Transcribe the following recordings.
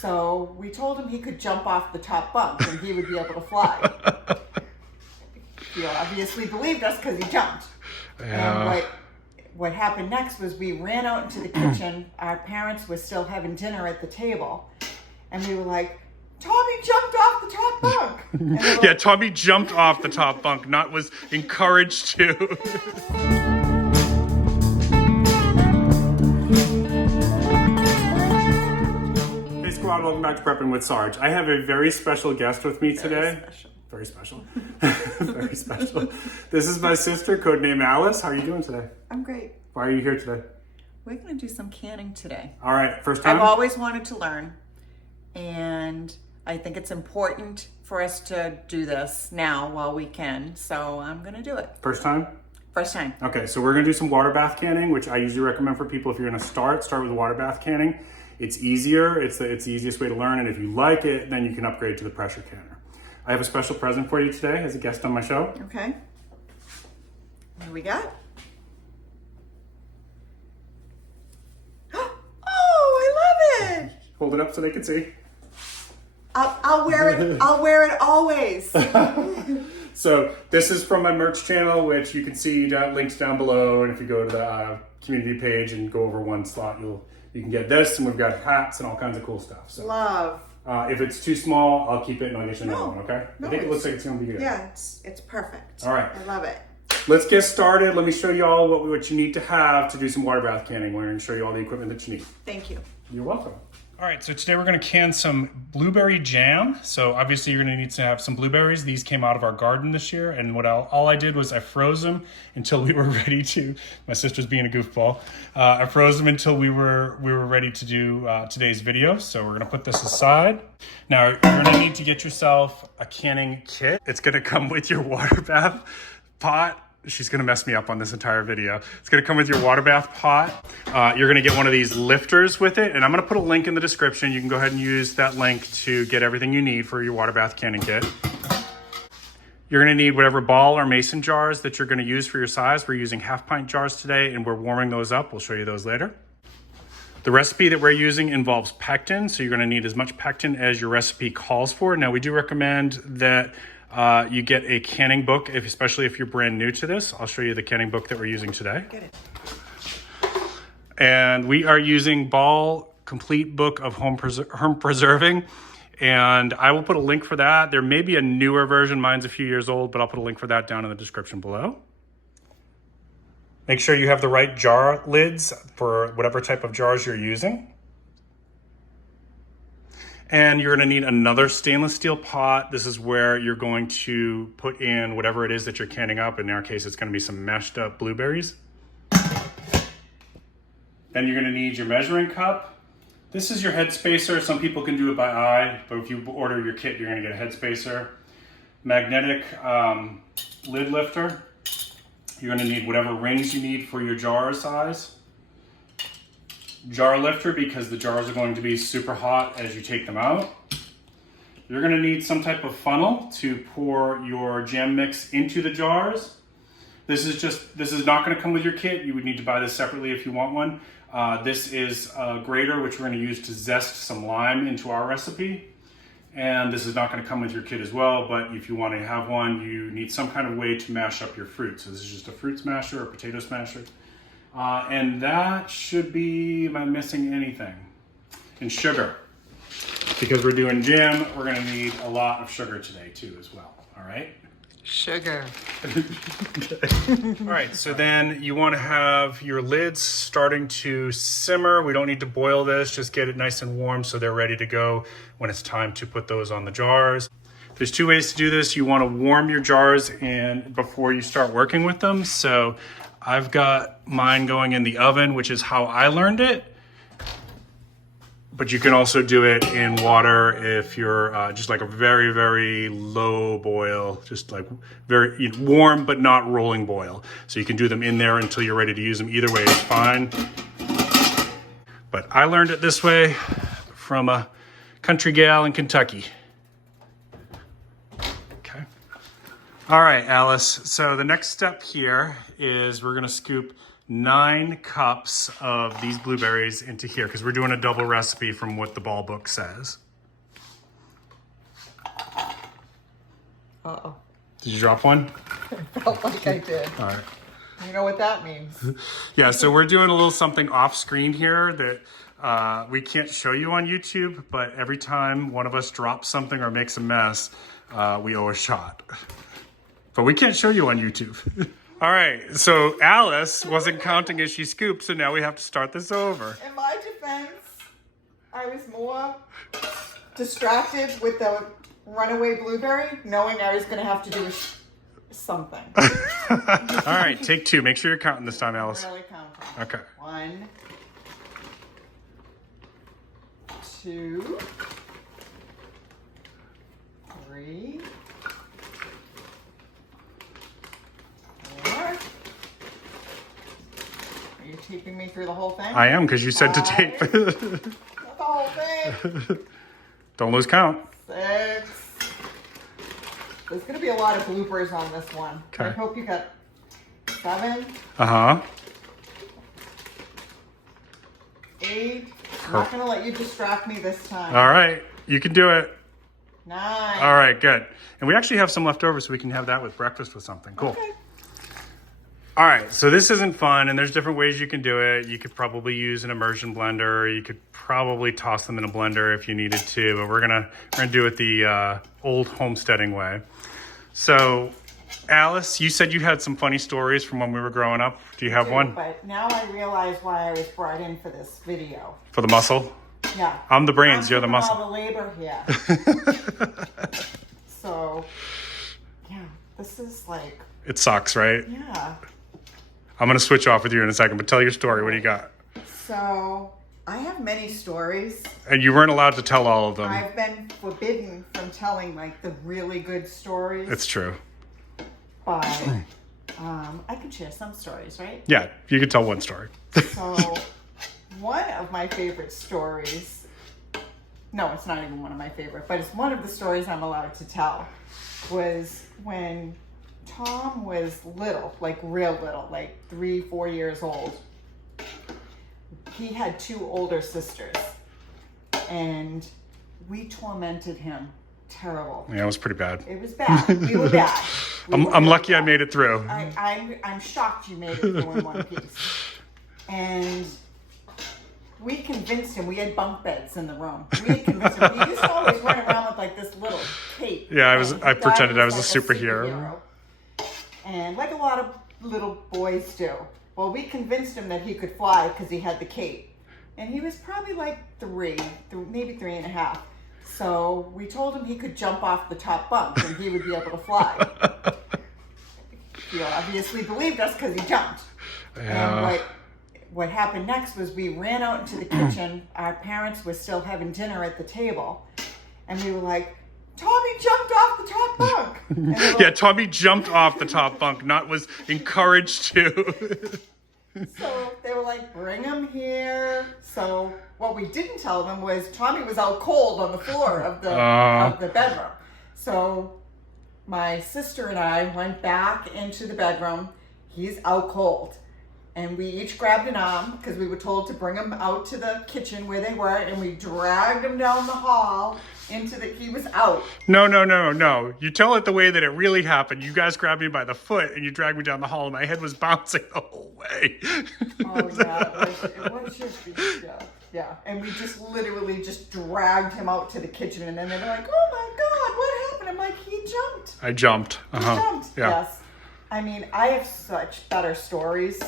So we told him he could jump off the top bunk and he would be able to fly. He obviously believed us because he jumped. Yeah. And what happened next was we ran out into the kitchen. Our parents were still having dinner at the table. And we were like, Tommy jumped off the top bunk. And Yeah, like, Tommy jumped off the top bunk, not was encouraged to. Hey squad, welcome back to Prepping with Sarge. I have a very special guest with me today. Very special. Very special. This is my sister, Codename Alice. How are you doing today? I'm great. Why are you here today? We're going to do some canning today. All right, first time? I've always wanted to learn. And I think it's important for us to do this now while we can. So I'm going to do it. First time? First time. Okay, so we're gonna do some water bath canning, which I usually recommend for people if you're gonna start with water bath canning. It's easier, it's the easiest way to learn, and if you like it, then you can upgrade to the pressure canner. I have a special present for you today as a guest on my show. Okay. What do we got? Oh, I love it! Hold it up so they can see. I'll wear it. I'll wear it always. So this is from my merch channel, which you can see links down below. And if you go to the community page and go over one slot, you can get this. And we've got hats and all kinds of cool stuff. So Love. if it's too small, I'll keep it and I'll get you another one. Okay? No, I think it looks like it's gonna be good. Yeah, it's perfect. All right. I love it. Let's get started. Let me show you all what you need to have to do some water bath canning. We're going to show you all the equipment that you need. Thank you. You're welcome. All right, so today we're going to can some blueberry jam. So obviously you're going to need to have some blueberries. These came out of our garden this year, and all I did was I froze them until we were ready to. My sister's being a goofball. I froze them until we were ready to do today's video. So we're going to put this aside. Now you're going to need to get yourself a canning kit. It's going to come with your water bath pot. She's gonna mess me up on this entire video. It's gonna come with your water bath pot. You're gonna get one of these lifters with it, and I'm gonna put a link in the description. You can go ahead and use that link to get everything you need for your water bath canning kit. You're gonna need whatever ball or mason jars that you're gonna use for your size. We're using 1/2 pint jars today, and we're warming those up. We'll show you those later. The recipe that we're using involves pectin, so you're gonna need as much pectin as your recipe calls for. Now, we do recommend that you get a canning book, especially if you're brand new to this. I'll show you the canning book that we're using today. Get it. And we are using Ball Complete Book of Home Preserving. And I will put a link for that. There may be a newer version. Mine's a few years old, but I'll put a link for that down in the description below. Make sure you have the right jar lids for whatever type of jars you're using. And you're gonna need another stainless steel pot. This is where you're going to put in whatever it is that you're canning up. In our case, it's gonna be some mashed up blueberries. Then you're gonna need your measuring cup. This is your head spacer. Some people can do it by eye, but if you order your kit, you're gonna get a head spacer. Magnetic lid lifter. You're gonna need whatever rings you need for your jar size. Jar lifter, because the jars are going to be super hot as you take them out. You're gonna need some type of funnel to pour your jam mix into the jars. This is not gonna come with your kit. You would need to buy this separately if you want one. This is a grater, which we're gonna use to zest some lime into our recipe. And this is not gonna come with your kit as well, but if you wanna have one, you need some kind of way to mash up your fruit. So this is just a fruit smasher or potato smasher. And that should be, am I missing anything? And sugar. Because we're doing jam, we're gonna need a lot of sugar today too as well, all right? Sugar. All right, so then you wanna have your lids starting to simmer. We don't need to boil this, just get it nice and warm so they're ready to go when it's time to put those on the jars. There's two ways to do this. You wanna warm your jars before you start working with them. So I've got mine going in the oven, which is how I learned it. But you can also do it in water if you're just like a very, very low boil, just like very warm, but not rolling boil. So you can do them in there until you're ready to use them. Either way is fine. But I learned it this way from a country gal in Kentucky. All right, Alice, so the next step here is we're gonna scoop 9 cups of these blueberries into here because we're doing a double recipe from what the ball book says. Uh-oh. Did you drop one? I felt like I did. All right. You know what that means. Yeah, so we're doing a little something off screen here that we can't show you on YouTube, but every time one of us drops something or makes a mess, we owe a shot. But we can't show you on YouTube. All right, so Alice wasn't counting as she scooped, so now we have to start this over. In my defense, I was more distracted with the runaway blueberry, knowing I was going to have to do something. All right, take 2. Make sure you're counting this time, Alice. Really counting. Okay. 1, 2, 3, 4. Are you taping me through the whole thing? I am, because you said to tape. Not the whole thing. Don't lose count. 6. There's going to be a lot of bloopers on this one. Okay. I hope you got 7. Uh-huh. 8. I'm not going to let you distract me this time. All right, you can do it. 9. All right, good. And we actually have some left over, so we can have that with breakfast with something. Cool. Okay. All right, so this isn't fun, and there's different ways you can do it. You could probably use an immersion blender. You could probably toss them in a blender if you needed to, but we're gonna do it the old homesteading way. So, Alice, you said you had some funny stories from when we were growing up. Do you have one? But now I realize why I was brought in for this video. For the muscle? Yeah. I'm the brains, you're the doing muscle. all the labor here. So, yeah, this is like, It sucks, right? yeah. I'm gonna switch off with you in a second, but tell your story. What do you got? So, I have many stories. And you weren't allowed to tell all of them. I've been forbidden from telling like the really good stories. It's true. But I can share some stories, right? Yeah, you could tell one story. So, one of my favorite stories, no, it's not even one of my favorite, but it's one of the stories I'm allowed to tell, was when Tom was little, like real little, like 3-4 years old. He had 2 older sisters, and we tormented him. Terrible. Yeah, it was pretty bad. It was bad. We were bad. I'm lucky I made it through. I'm shocked you made it through in one piece. And we convinced him. We had bunk beds in the room. We had convinced him. He used to always run around with like this little cape. Yeah, I He pretended I was like a superhero. And like a lot of little boys do. Well, we convinced him that he could fly because he had the cape. And he was probably like 3, maybe 3.5. So we told him he could jump off the top bunk and he would be able to fly. He obviously believed us because he jumped. Yeah. And what happened next was we ran out into the kitchen. Our parents were still having dinner at the table. And we were like, Tommy jumped off the top bunk. And they were Yeah, Tommy jumped off the top bunk, not was encouraged to. So they were like, bring him here. So what we didn't tell them was Tommy was out cold on the floor of the bedroom. So my sister and I went back into the bedroom. He's out cold. And we each grabbed an arm because we were told to bring him out to the kitchen where they were. And we dragged him down the hall he was out. No. You tell it the way that it really happened. You guys grabbed me by the foot and you dragged me down the hall and my head was bouncing the whole way. Oh, yeah. It was just, yeah. And we just literally just dragged him out to the kitchen. And then they were like, oh my God, what happened? I'm like, he jumped. I jumped. He jumped. Yeah. Yes. I mean, I have such better stories.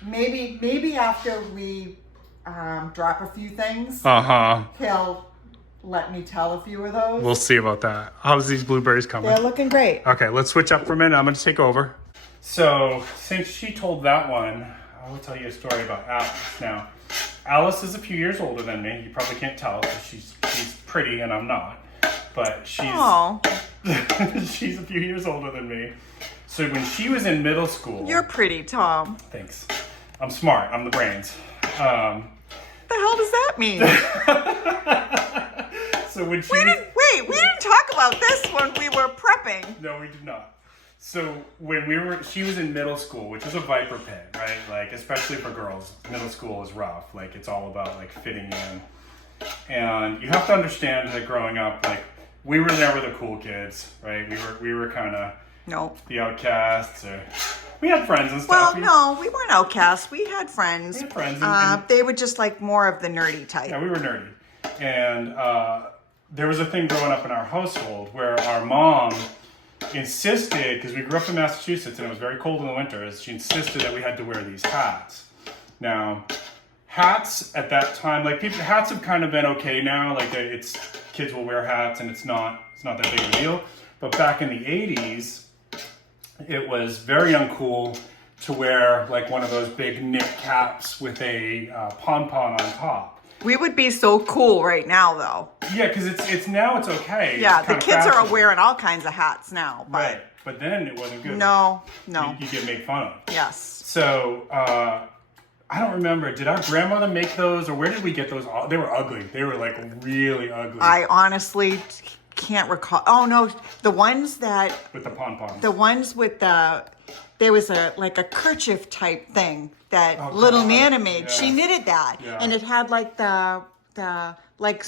Maybe after we drop a few things, he'll let me tell a few of those. We'll see about that. How's these blueberries coming? They're looking great. Okay, let's switch up for a minute. I'm going to take over. So, since she told that one, I will tell you a story about Alice. Now, Alice is a few years older than me. You probably can't tell because she's pretty and I'm not. But she's she's a few years older than me. So when she was in middle school... You're pretty, Tom. Thanks. I'm smart. I'm the brains. What the hell does that mean? So when she we didn't talk about this when we were prepping. No, we did not. So when she was in middle school, which was a viper pit, right? Like, especially for girls, middle school is rough. Like, it's all about like fitting in. And you have to understand that growing up, like, we were never the cool kids, right? We were kind of the outcasts. Or we had friends and stuff. Well, no, we weren't outcasts. We had friends. We had friends. And they were just like more of the nerdy type. Yeah, we were nerdy. And there was a thing growing up in our household where our mom insisted, because we grew up in Massachusetts and it was very cold in the winters, she insisted that we had to wear these hats. Now, hats at that time, like hats have kind of been okay now. Like kids will wear hats and it's not that big a deal. But back in the 80s, it was very uncool to wear like one of those big knit caps with a pom-pom on top. We would be so cool right now, though. Yeah, because it's now it's okay. Yeah, it's the kids are wearing all kinds of hats now. But right, but then it wasn't good. No. You get made fun of. Yes. So I don't remember. Did our grandmother make those, or where did we get those? They were ugly. They were like really ugly. I honestly can't recall. Oh no, the ones that with the pom-poms. The ones with there was a kerchief type thing that little Nana made. Yeah. She knitted that, and it had like the like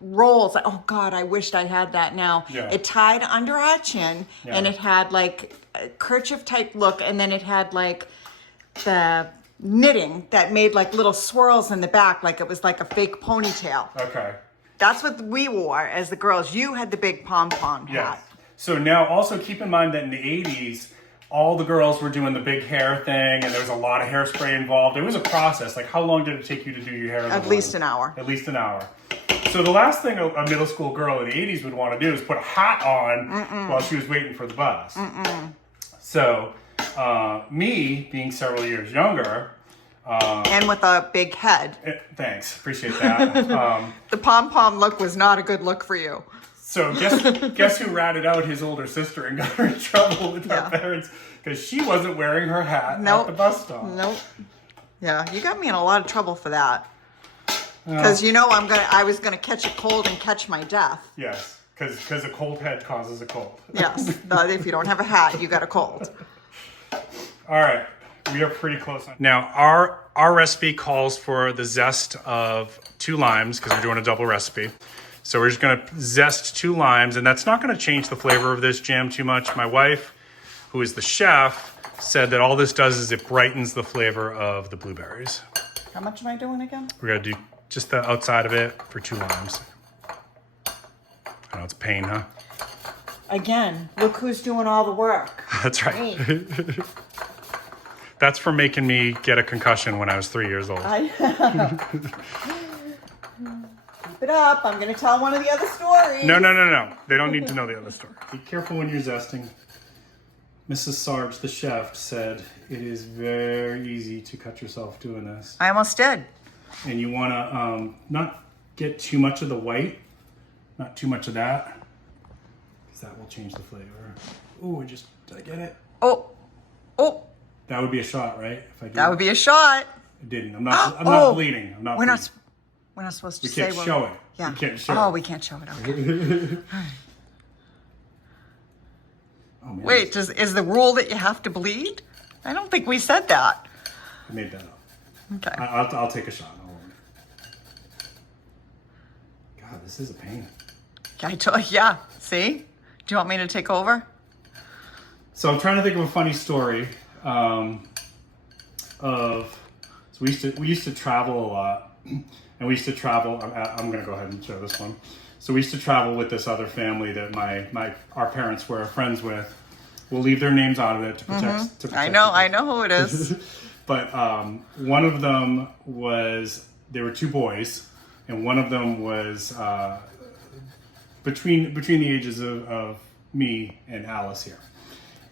rolls. Oh God, I wished I had that now. Yeah. It tied under our chin, and it had like a kerchief type look, and then it had like the knitting that made like little swirls in the back, like it was like a fake ponytail. Okay. That's what we wore as the girls. You had the big pom-pom hat. So now also keep in mind that in the 80s, all the girls were doing the big hair thing, and there was a lot of hairspray involved. It was a process. Like, how long did it take you to do your hair? At least an hour. At least an hour. So the last thing a middle school girl in the 80s would want to do is put a hat on while she was waiting for the bus. So me, being several years younger... and with a big head. Thanks. Appreciate that. The pom-pom look was not a good look for you. So guess who ratted out his older sister and got her in trouble with her parents because she wasn't wearing her hat at the bus stop. Nope. Yeah, you got me in a lot of trouble for that. Because I was gonna catch a cold and catch my death. Yes, because a cold head causes a cold. Yes, but if you don't have a hat, you got a cold. All right, we are pretty close. Now our recipe calls for the zest of 2 limes because we're doing a double recipe. So we're just gonna zest 2 limes, and that's not gonna change the flavor of this jam too much. My wife, who is the chef, said that all this does is it brightens the flavor of the blueberries. How much am I doing again? We're gonna do just the outside of it for 2 limes. I know it's a pain, huh? Again, look who's doing all the work. That's right. That's for making me get a concussion when I was 3 years old. Keep it up. I'm going to tell one of the other stories. No. They don't need to know the other story. Be careful when you're zesting. Mrs. Sarge, the chef, said it is very easy to cut yourself doing this. I almost did. And you want to not get too much of the white, not too much of that, because that will change the flavor. Ooh, did I get it? Oh. That would be a shot, right? If I did. That would be a shot. I didn't. I'm not bleeding. I'm not bleeding. We're not supposed to we say. Can't show it. Yeah. We can't show it. We can't show it. Okay. All right. Oh, man, wait, is the rule that you have to bleed? I don't think we said that. I made that up. Okay. I'll take a shot. God, this is a pain. Yeah. See? Do you want me to take over? So I'm trying to think of a funny story. We used to travel a lot, and we used to travel. I'm going to go ahead and show this one. So we used to travel with this other family that our parents were friends with. We'll leave their names out of it to protect. I know who it is. But one of them there were 2 boys, and one of them was between the ages of me and Alice here.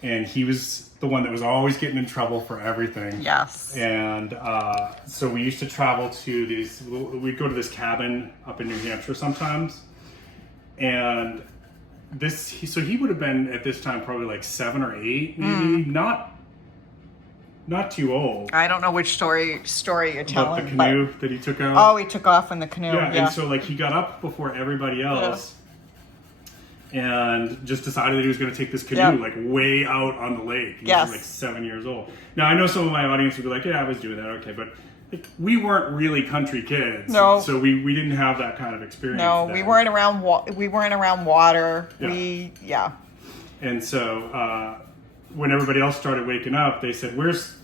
And he was the one that was always getting in trouble for everything. Yes. And so we used to travel to we'd go to this cabin up in New Hampshire sometimes. And he would have been at this time probably like 7 or 8, maybe. Not too old. I don't know which story you're telling. About the canoe that he took out. Oh, he took off in the canoe. Yeah, and so like he got up before everybody else. and just decided that he was going to take this canoe Yep. like way out on the lake. He Yes. was like 7 years old. Now I know some of my audience would be like, yeah, I was doing that, okay, but like, we weren't really country kids. No. So we didn't have that kind of experience. No, then. we weren't around water. Yeah. And so when everybody else started waking up, they said, Where's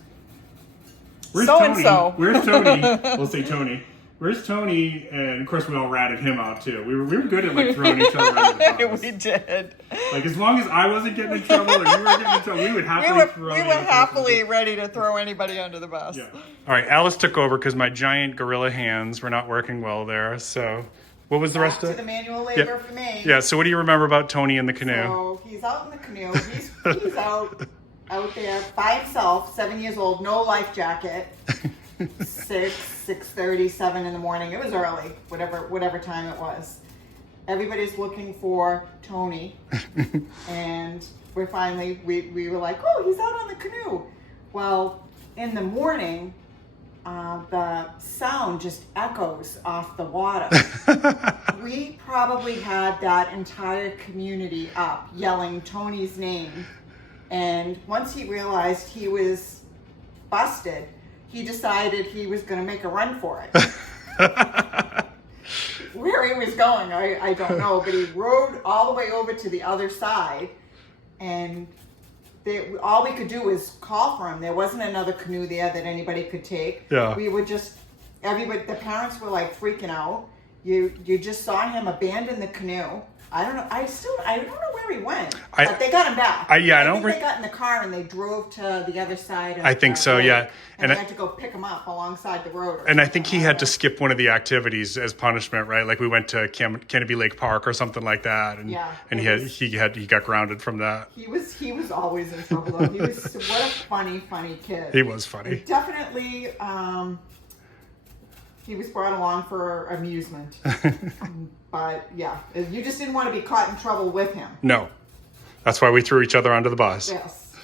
Tony? So-and-so. Where's Tony? We'll say Tony. Where's Tony? And of course, we all ratted him out too. We were good at like throwing each other under the bus. We did. Like as long as I wasn't getting in trouble and you were getting in trouble, we would happily throw. We were happily ready to throw anybody under the bus. Yeah. All right, Alice took over because my giant gorilla hands were not working well there. So, what was the rest of it? The manual labor for me. Yeah. So, what do you remember about Tony in the canoe? So he's out in the canoe. He's out there by himself, 7 years old, no life jacket. 6:30, 7 in the morning. It was early, whatever time it was. Everybody's looking for Tony, and we were like, oh, he's out on the canoe. Well, in the morning, the sound just echoes off the water. We probably had that entire community up yelling Tony's name, and once he realized he was busted, he decided he was going to make a run for it. Where he was going, I don't know, but he rode all the way over to the other side, and all we could do was call for him. There wasn't another canoe there that anybody could take. Yeah. We were just, the parents were like freaking out. You just saw him abandon the canoe. I don't know where he went, but they got him back. I think they got in the car and they drove to the other side. I think so, yeah. And they had to go pick him up alongside the road. And I think he had to skip one of the activities as punishment, right? Like we went to Canopy Lake Park or something like that, and he got grounded from that. He was always in trouble though. What a funny kid. He was funny. And definitely. He was brought along for amusement. But yeah, you just didn't want to be caught in trouble with him. No. That's why we threw each other under the bus. Yes.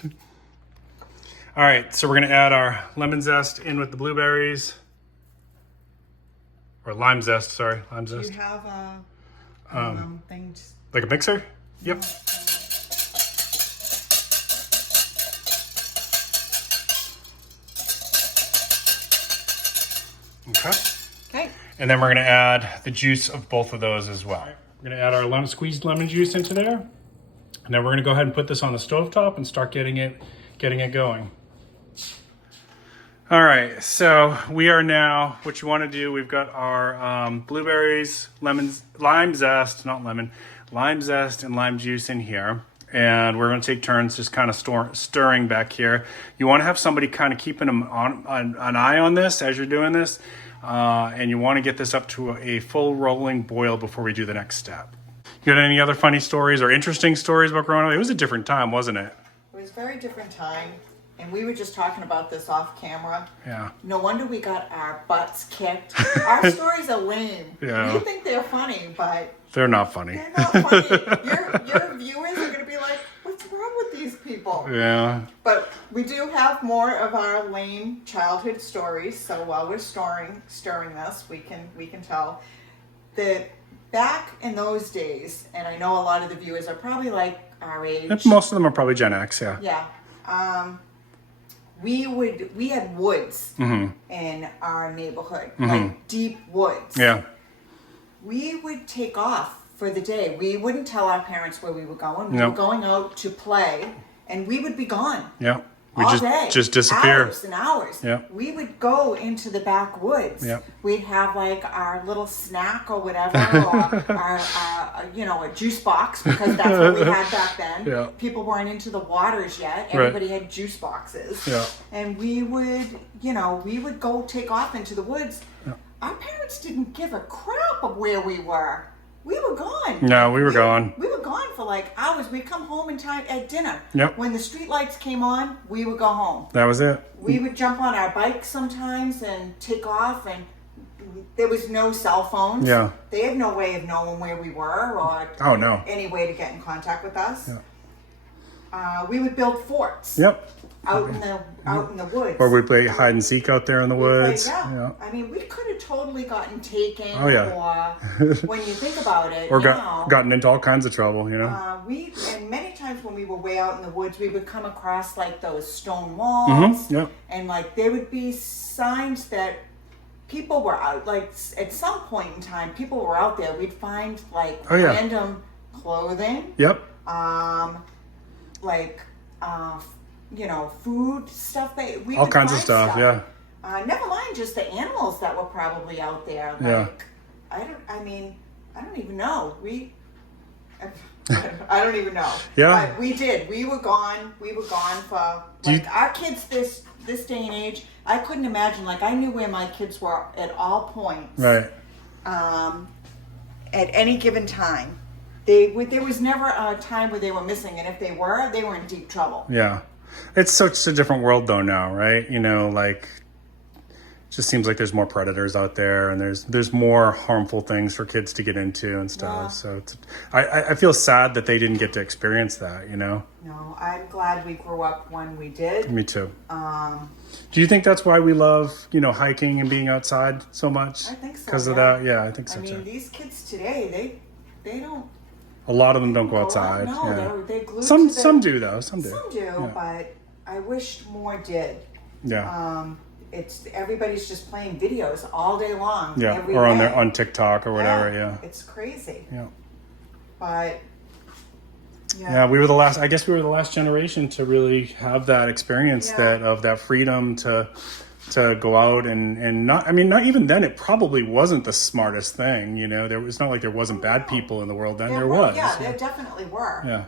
All right, so we're going to add our lemon zest in with the blueberries. Or lime zest, sorry. Lime zest. Do you have a thing? Like a mixer? Yep. Okay. And then we're going to add the juice of both of those as well. We're going to add our squeezed lemon juice into there. And then we're going to go ahead and put this on the stovetop and start getting it going. All right, so we are now, what you want to do, we've got our blueberries, lime zest and lime juice in here. And we're going to take turns just kind of stirring back here. You want to have somebody kind of keeping an eye on this as you're doing this. And you want to get this up to a full rolling boil before we do the next step. You got any other funny stories or interesting stories about growing up? It was a different time, wasn't it? It was a very different time. And we were just talking about this off camera. Yeah. No wonder we got our butts kicked. Our stories are lame. Yeah. We think they're funny, but... They're not funny. They're not funny. Your viewers are going to be like, what's wrong with these people? Yeah. But we do have more of our lame childhood stories. So while we're stirring this, we can tell that back in those days, and I know a lot of the viewers are probably like our age. Most of them are probably Gen X, yeah. Yeah. We had woods in our neighborhood, like deep woods. Yeah. We would take off for the day. We wouldn't tell our parents where we were going. We were going out to play, and we would be gone. Yeah. We all day. Just disappear. Hours and hours. Yeah. We would go into the backwoods. Yeah. We'd have like our little snack or whatever, or our a juice box, because that's what we had back then. Yeah. People weren't into the waters yet. Everybody had juice boxes. Yeah. And we would go take off into the woods. Yeah. Our parents didn't give a crap of where we were. We were gone. No, we were gone. We were gone for like hours. We'd come home in time at dinner. Yep. When the street lights came on, we would go home. That was it. We would jump on our bikes sometimes and take off, and there was no cell phones. Yeah. They had no way of knowing where we were or any way to get in contact with us. Yeah. We would build forts. Yep. out in the woods. Or we play hide and seek out there in the woods. Yeah. I mean, we could have totally gotten taken. Oh, yeah. Or when you think about it, or gotten into all kinds of trouble, you know. And many times when we were way out in the woods, we would come across like those stone walls, and like there would be signs that people were out. Like at some point in time, people were out there. We'd find like random clothing. Yep. You know, food stuff. All kinds of stuff. Yeah. Never mind just the animals that were probably out there. Like, I don't even know. I don't even know. Yeah. But we did. We were gone. We were gone for like our kids this day and age. I couldn't imagine. Like I knew where my kids were at all points. Right. At any given time. There was never a time where they were missing, and if they were in deep trouble. Yeah. It's such a different world though now, right? You know, like it just seems like there's more predators out there, and there's more harmful things for kids to get into and stuff. So I feel sad that they didn't get to experience that, you know? No, I'm glad we grew up when we did. Me too. Do you think that's why we love, you know, hiking and being outside so much? I think so. Because of that? Yeah, I think so too. I mean, these kids today, they don't. A lot of them don't go outside. No, they're glued some do though. Some do, but I wish more did. Yeah. It's everybody's just playing videos all day long. Yeah, every or day. on TikTok or whatever. Yeah. It's crazy. Yeah. But. Yeah, we were the last. I guess we were the last generation to really have that experience of that freedom to go out and not. I mean, not even then. It probably wasn't the smartest thing. You know, it's not like there wasn't bad people in the world then. There was. Yeah, there definitely were. Yeah.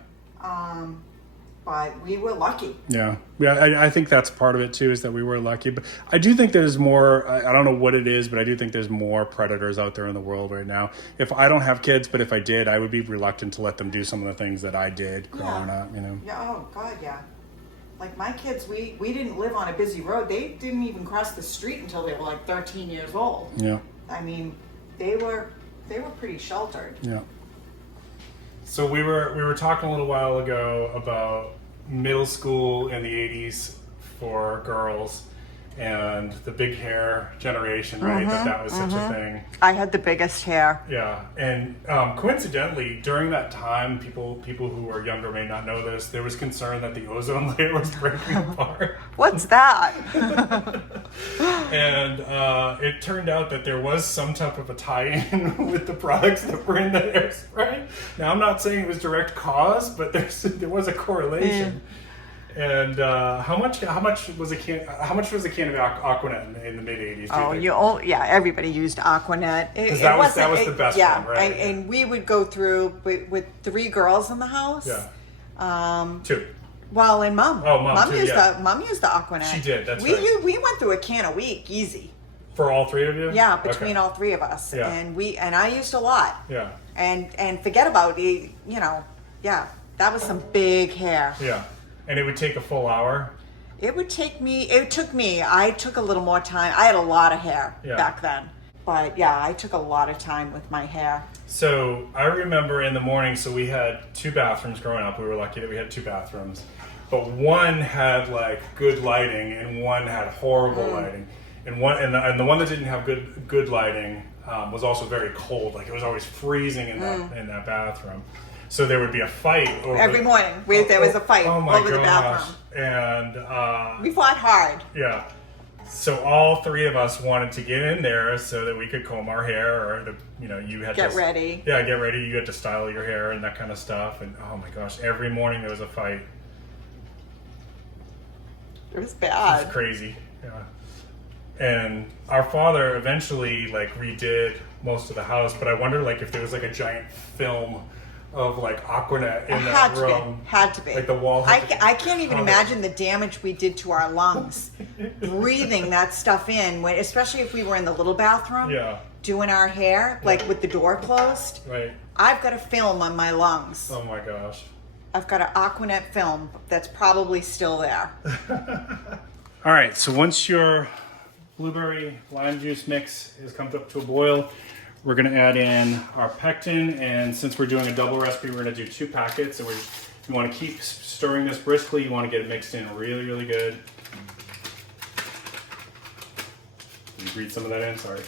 But we were lucky. Yeah. I think that's part of it too, is that we were lucky. But I do think there's more, I don't know what it is, but I do think there's more predators out there in the world right now. If I don't have kids, but if I did, I would be reluctant to let them do some of the things that I did growing up, you know? Yeah, oh God, yeah. Like my kids, we didn't live on a busy road. They didn't even cross the street until they were like 13 years old. Yeah. I mean, they were pretty sheltered. Yeah. So we were talking a little while ago about middle school in the 80s for girls and the big hair generation, right? That was such a thing. I had the biggest hair. Yeah, and coincidentally, during that time, people who were younger may not know this, there was concern that the ozone layer was breaking apart. What's that? And it turned out that there was some type of a tie-in with the products that were in the hairspray. Now, I'm not saying it was direct cause, but there was a correlation. And how much was a can of Aquanet in the mid '80s? Everybody used Aquanet. That was the best one, right? And we would go through with 3 girls in the house. Yeah. 2. Well, and Mom. Oh, Mom too, Mom used the Aquanet. She did. That's right. We went through a can a week, easy. For all 3 of you? Yeah, between all 3 of us. Yeah. And I used a lot. Yeah. And forget about the, that was some big hair. Yeah. And it would take a full hour? I took a little more time. I had a lot of hair back then. But yeah, I took a lot of time with my hair. So I remember in the morning, so we had 2 bathrooms growing up. We were lucky that we had 2 bathrooms. But one had like good lighting and one had horrible lighting. And the one that didn't have good lighting was also very cold. Like it was always freezing in that bathroom. So there would be a fight every morning. There was a fight over the bathroom, and we fought hard. Yeah. So all 3 of us wanted to get in there so that we could comb our hair, or you had get ready. Yeah, get ready. You had to style your hair and that kind of stuff. And oh my gosh, every morning there was a fight. It was bad. It was crazy. Yeah. And our father eventually redid most of the house, but I wonder if there was a giant film of Aquanet in that room. Had to be. Like the wall. I can't even imagine the damage we did to our lungs breathing that stuff in, especially if we were in the little bathroom doing our hair, with the door closed. Right. I've got a film on my lungs. Oh my gosh. I've got an Aquanet film that's probably still there. All right, so once your blueberry lime juice mix has come up to a boil, we're going to add in our pectin, and since we're doing a double recipe, we're going to do 2 packets, and we're You want to keep stirring this briskly. You want to get it mixed in really, really good. Did you breathe some of that in? Sorry.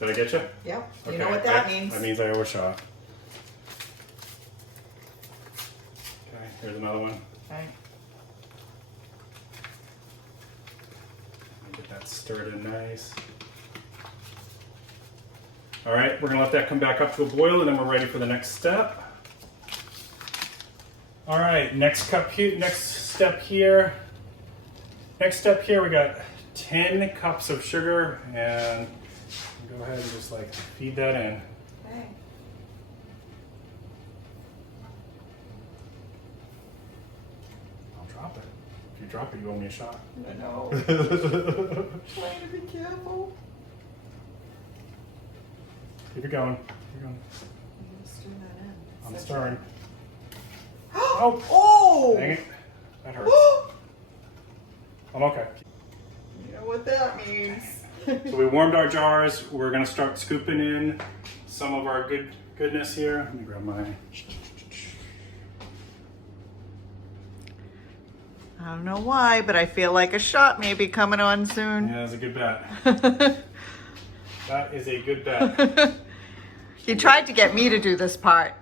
Did I get you? Yep. You Okay. know what that means. That means I overshot. Okay, here's another one. Okay. Get that stirred in nice. All right, we're gonna let that come back up to a boil, and then we're ready for the next step. All right, next step here. Next step here, we got 10 cups of sugar, and go ahead and just like feed that in. Okay. I'll drop it. If you drop it, you owe me a shot. I know. Trying to be careful. Keep it going. Keep it going. I'm stir that in. I'm stirring. Oh! Oh! Dang it. That hurts. I'm okay. You know what that means. So we warmed our jars. We're gonna start scooping in some of our goodness here. Let me grab my. I don't know why, but I feel like a shot may be coming on soon. Yeah, that's a good bet. That is a good bet. You tried to get me to do this part.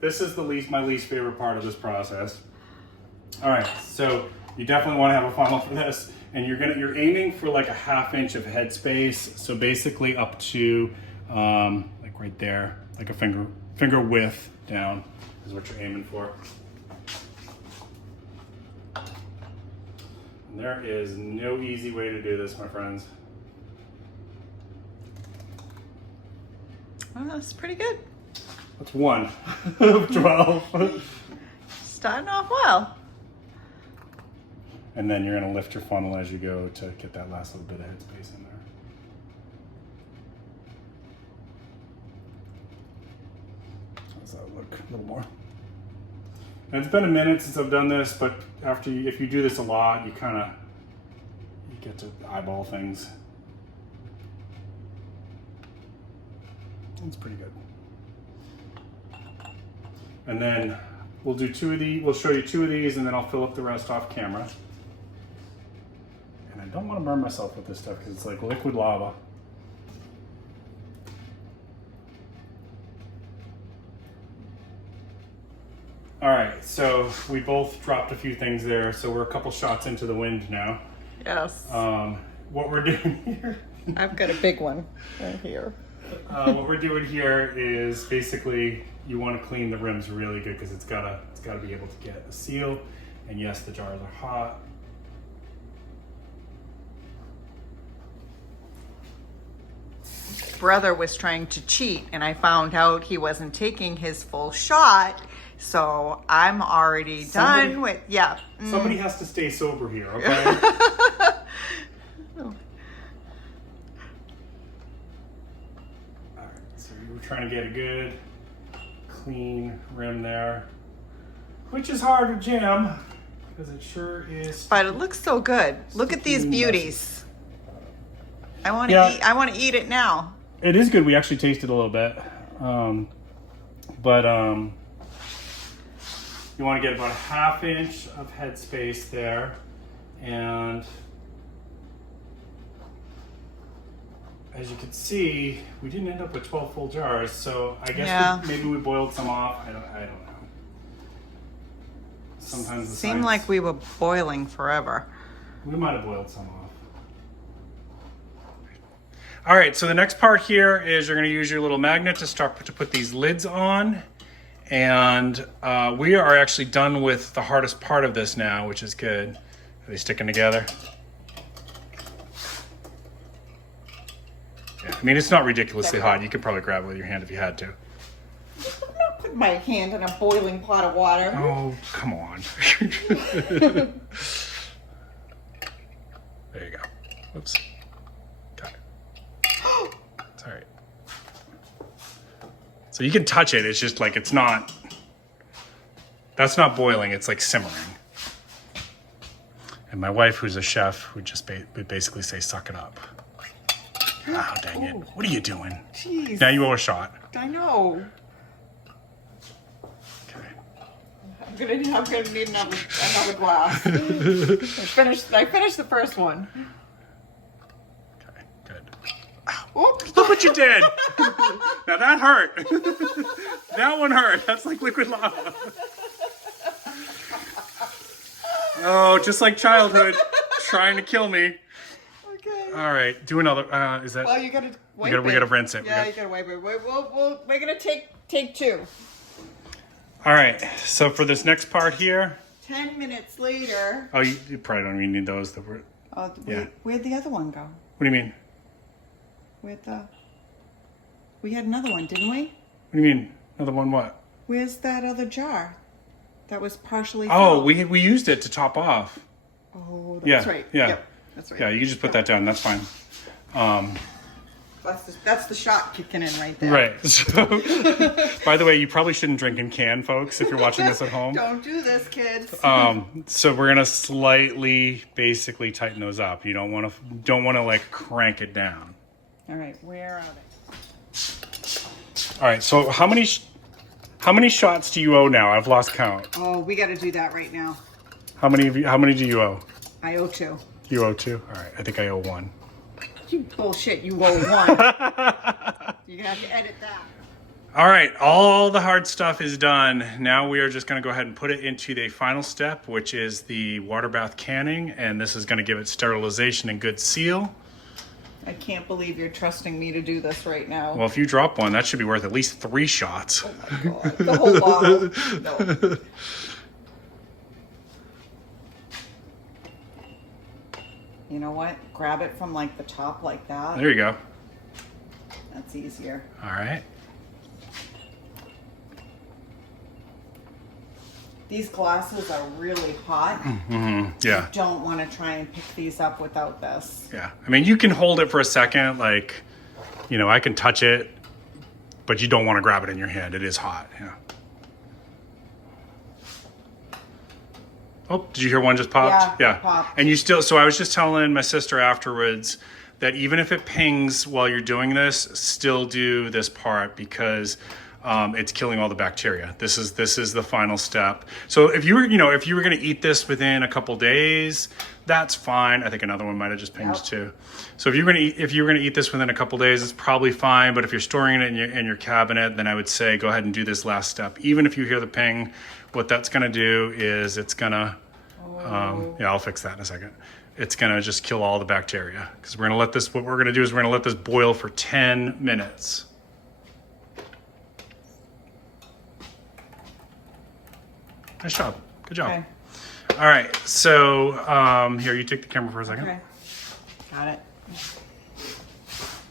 This is my least favorite part of this process. All right, so you definitely want to have a funnel for this, and you're aiming for like a 1/2 inch of head space. So basically up to like right there, like a finger width down is what you're aiming for. And there is no easy way to do this, my friends. Well, that's pretty good. That's 1 of 12. Starting off well. And then you're going to lift your funnel as you go to get that last little bit of headspace in there. How's that look? A little more. And it's been a minute since I've done this, but if you do this a lot, you get to eyeball things. It's pretty good. And then we'll do 2 of these. We'll show you 2 of these, and then I'll fill up the rest off camera. And I don't want to burn myself with this stuff because it's like liquid lava. All right, so we both dropped a few things there, so we're a couple shots into the wind now. Yes. What we're doing here. I've got a big one right here. What we're doing here is basically you want to clean the rims really good because it's gotta be able to get a seal. And yes, the jars are hot. Brother was trying to cheat, and I found out he wasn't taking his full shot. So I'm already done with, yeah. Somebody has to stay sober here, okay? Alright, so we're trying to get a good, clean rim there. Which is hard to jam, because it sure is. But it looks so good. Look at these beauties. I want to Yeah. eat. I want to eat it now. It is good. We actually tasted a little bit. You want to get about a 1/2 inch of headspace there. And as you can see, we didn't end up with 12 full jars. So I guess maybe we boiled some off. I don't know. Sometimes the Seemed like we were boiling forever. We might have boiled some off. All right, so the next part here is you're going to use your little magnet to put these lids on. And we are actually done with the hardest part of this now, which is good. Are they sticking together? Yeah, I mean, it's not ridiculously hot. You could probably grab it with your hand if you had to. I'm not putting my hand in a boiling pot of water. Oh, come on. There you go. Whoops. Got it. It's all right. So you can touch it. It's just like that's not boiling. It's like simmering. And my wife, who's a chef, would basically say, "Suck it up." Oh, dang it! What are you doing? Jeez. Now you owe a shot. I know. Okay. I'm gonna need another glass. I finished the first one. Okay, good. Oops. Look what you did! Now that hurt. That one hurt. That's like liquid lava. Oh, just like childhood, trying to kill me. Okay. All right, do another. Is that? Well, you gotta wipe we gotta rinse it. Yeah, you gotta wipe it. We're gonna take 2. All right. So for this next part here. 10 minutes later. Oh, you probably don't even need those. Yeah. Where'd the other one go? What do you mean? We had another one, didn't we? What do you mean? Another one? What? Where's that other jar? That was partially Oh, filled. we used it to top off. Oh, that's right. Yeah. Yep, that's right. Yeah, you can just put that down. That's fine. That's the shot kicking in right there. Right. So, by the way, you probably shouldn't drink in can, folks, if you're watching this at home. Don't do this, kids. So we're gonna slightly, basically tighten those up. You don't want to like crank it down. All right, where are they? All right. So how many shots do you owe now? I've lost count. Oh, we got to do that right now. How many do you owe? I owe 2. You owe 2. All right. I think I owe 1. You bullshit. You owe 1. You're gonna have to edit that. All right, all the hard stuff is done. Now we are just gonna go ahead and put it into the final step, which is the water bath canning, and this is gonna give it sterilization and good seal. I can't believe you're trusting me to do this right now. Well, if you drop one, that should be worth at least 3 shots. Oh my God, the whole bottle. No. You know what? Grab it from like the top like that. There you go. That's easier. All right. These glasses are really hot. Mm-hmm. Yeah. You don't want to try and pick these up without this. Yeah. I mean, you can hold it for a second, like, you know, I can touch it, but you don't want to grab it in your hand. It is hot. Yeah. Oh, did you hear one just popped? Yeah, it popped. And you still, so I was just telling my sister afterwards that even if it pings while you're doing this, still do this part because it's killing all the bacteria. This is the final step. So if you were going to eat this within a couple days, that's fine. I think another one might have just pinged too. So if you're going to eat this within a couple days, it's probably fine. But if you're storing it in your cabinet, then I would say go ahead and do this last step. Even if you hear the ping, what that's going to do is it's going to, yeah, I'll fix that in a second. It's going to just kill all the bacteria because we're going to let this, what we're going to do is we're going to let this boil for 10 minutes. Nice job. Good job. Okay. All right. So here, you take the camera for a second. Okay. Got it.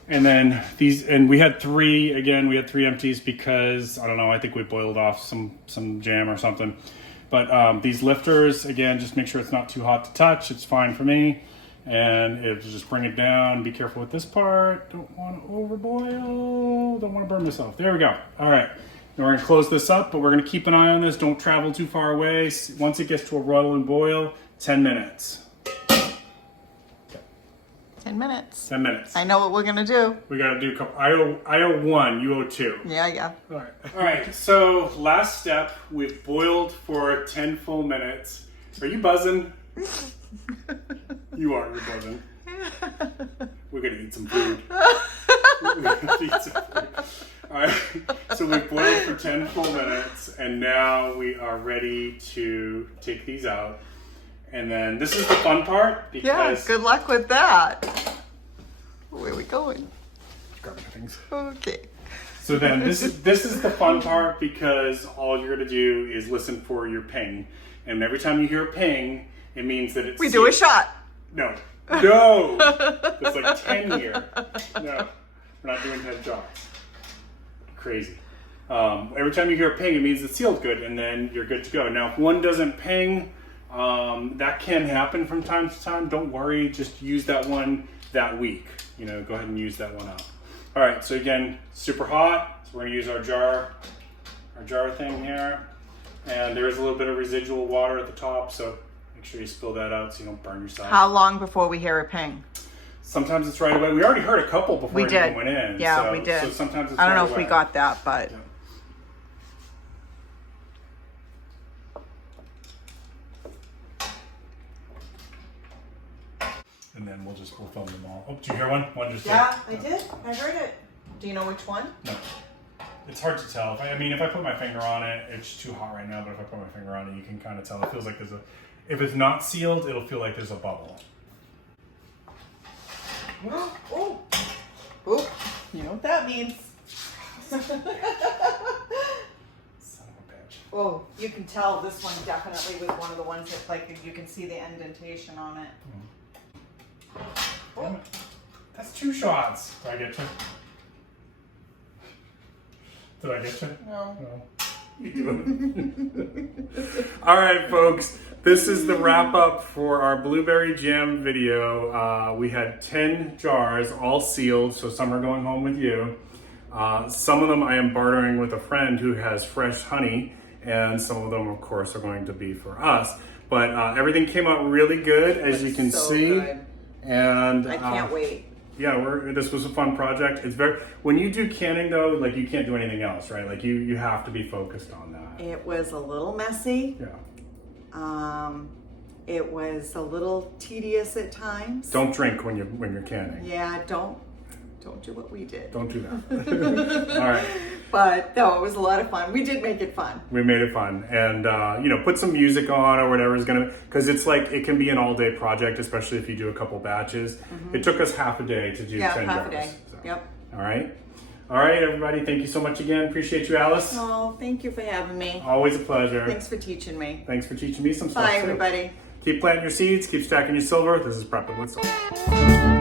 And then these, and we had 3, again, we had 3 empties because, I don't know, I think we boiled off some jam or something. But these lifters, again, just make sure it's not too hot to touch. It's fine for me. And it'll just bring it down. Be careful with this part. Don't want to overboil. Don't want to burn myself. There we go. All right. Now we're going to close this up, but we're going to keep an eye on this. Don't travel too far away. Once it gets to a rolling boil, 10 minutes. 10 minutes. 10 minutes. I know what we're gonna do. We got to do a couple. I owe 1. You owe 2. Yeah. All right. All right. So last step, we've boiled for 10 full minutes. Are you buzzing? You are. You're buzzing. We're gonna eat some food. We're gonna eat some food. All right. So we've boiled for 10 full minutes, and now we are ready to take these out. And then this is the fun part because Yeah, good luck with that. Where are we going? grab my things. Okay. So then this is the fun part because all you're gonna do is listen for your ping, and every time you hear a ping, it means that it's We do a shot. No. It's like 10 here. No, we're not doing 10 shots. Crazy. Every time you hear a ping, it means it's sealed good, and then you're good to go. Now, if one doesn't ping, that can happen from time to time. Don't worry, just use that one that week. You know, go ahead and use that one up. All right, so again, super hot. So we're gonna use our jar thing here. And there is a little bit of residual water at the top, so make sure you spill that out so you don't burn yourself. How long before we hear a ping? Sometimes it's right away. We already heard a couple before We it did. even went in. Yeah, so, we did. So sometimes it's I don't right know if we away. got that, but Yeah. and then we'll film them all. Oh, did you hear one? One just Yeah, I did. I heard it. Do you know which one? No. It's hard to tell. If I put my finger on it, it's too hot right now, but if I put my finger on it, you can kind of tell. It feels like there's a, if it's not sealed, it'll feel like there's a bubble. Oh, oh, you know what that means. Son of a bitch. Oh, you can tell this one definitely was one of the ones that, like, you can see the indentation on it. Damn it. That's 2 shots. Did I get you? Did I get you? No. All right, folks. This is the wrap up for our blueberry jam video. We had 10 jars, all sealed, so some are going home with you. Some of them I am bartering with a friend who has fresh honey, and some of them, of course, are going to be for us. But everything came out really good, as you can see. Good. And I can't wait. Yeah, this was a fun project. It's when you do canning though, like you can't do anything else, right? Like you have to be focused on that. It was a little messy. Yeah. It was a little tedious at times. Don't drink when you're canning. Yeah, don't do what we did. Don't do that. All right. But no, it was a lot of fun. We did make it fun. We made it fun, and put some music on or whatever is gonna, because it's like it can be an all-day project, especially if you do a couple batches. It took us half a day to do 10 half jars. a day. So. Yep. All right, everybody. Thank you so much again. Appreciate you, Alice. Oh, thank you for having me. Always a pleasure. Thanks for teaching me. Thanks for teaching me some stuff Bye, too. everybody. Keep planting your seeds. Keep stacking your silver. This is Prepping with Silver.